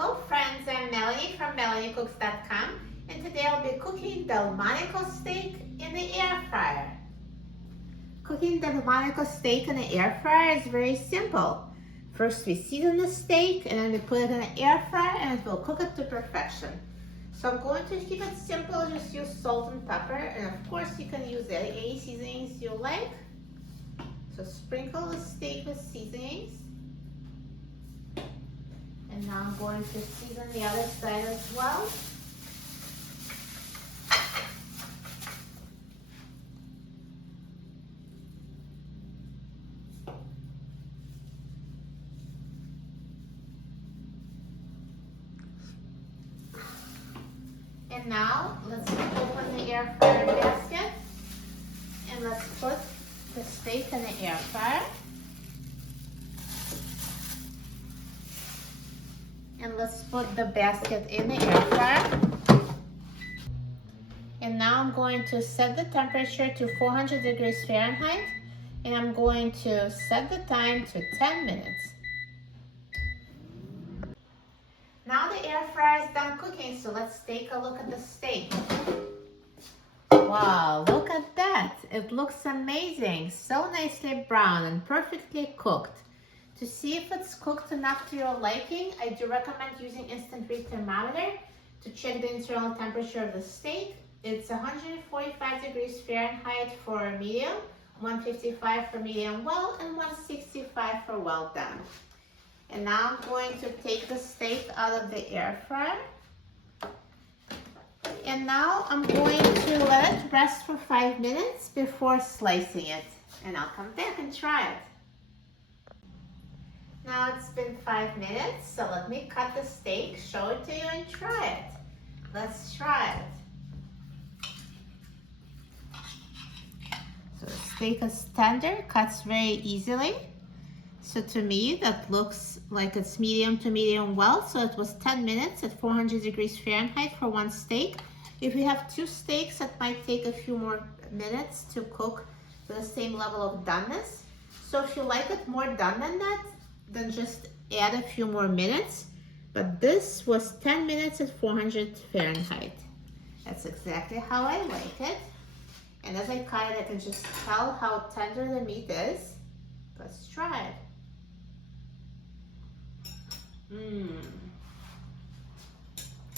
Hello friends, I'm Melanie from MelanieCooks.com, and today I'll be cooking Delmonico steak in the air fryer. Cooking Delmonico steak in the air fryer is very simple. First we season the steak and then we put it in the air fryer and it will cook it to perfection. So I'm going to keep it simple, just use salt and pepper, and of course you can use any seasonings you like. So sprinkle the steak with seasonings. And now I'm going to season the other side as well. And now let's open the air fryer basket and let's put the steak in the air fryer. And let's put the basket in the air fryer. And now I'm going to set the temperature to 400 degrees Fahrenheit, and I'm going to set the time to 10 minutes. Now the air fryer is done cooking, so let's take a look at the steak. Wow, look at that. It looks amazing. So nicely brown and perfectly cooked. To see if it's cooked enough to your liking, I do recommend using instant read thermometer to check the internal temperature of the steak. It's 145 degrees Fahrenheit for medium, 155 for medium well, and 165 for well done. And now I'm going to take the steak out of the air fryer. And now I'm going to let it rest for 5 minutes before slicing it. And I'll come back and try it. Now it's been 5 minutes, so let me cut the steak, show it to you, and try it. Let's try it. So the steak is tender, cuts very easily. So to me, that looks like it's medium to medium well. So it was 10 minutes at 400 degrees Fahrenheit for one steak. If you have two steaks, it might take a few more minutes to cook to the same level of doneness. So if you like it more done than that, then just add a few more minutes. But this was 10 minutes at 400 Fahrenheit. That's exactly how I like it. And as I cut it, I can just tell how tender the meat is. Let's try it.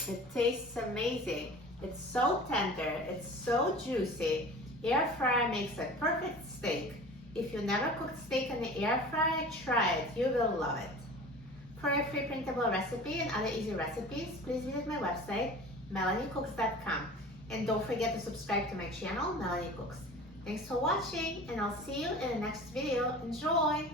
It tastes amazing. It's so tender, it's so juicy. Air fryer makes a perfect steak. If you never cooked steak in the air fryer, try it. You will love it. For a free printable recipe and other easy recipes, please visit my website, MelanieCooks.com. And don't forget to subscribe to my channel, Melanie Cooks. Thanks for watching, and I'll see you in the next video. Enjoy!